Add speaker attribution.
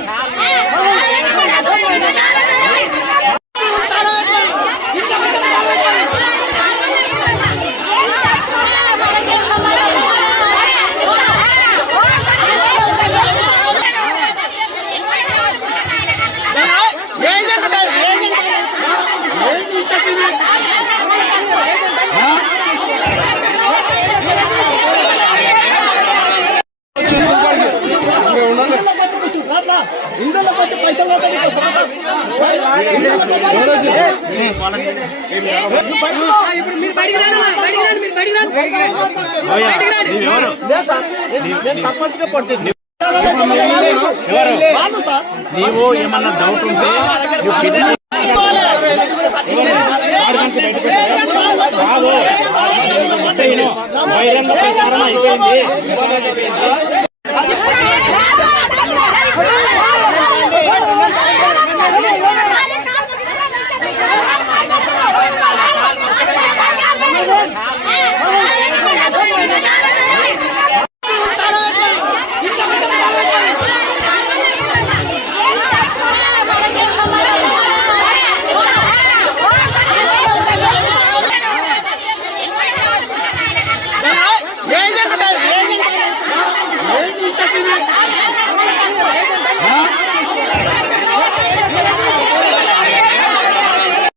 Speaker 1: Yeah. కూర్చో, రాట్లా. ఇండ్లలోకి వచ్చి పైసలు
Speaker 2: ఇప్పుడు మీరు బయటికి రాను మీరు బయటికి రాను
Speaker 1: నేను- నేను సర్పంచ్గా
Speaker 3: నీవు ఏమన్నా డౌట్ ఉంటే నువ్వు చిన్న కాదు అంటే ఈయన బహిరంగ ప్రచారం అయిపోయింది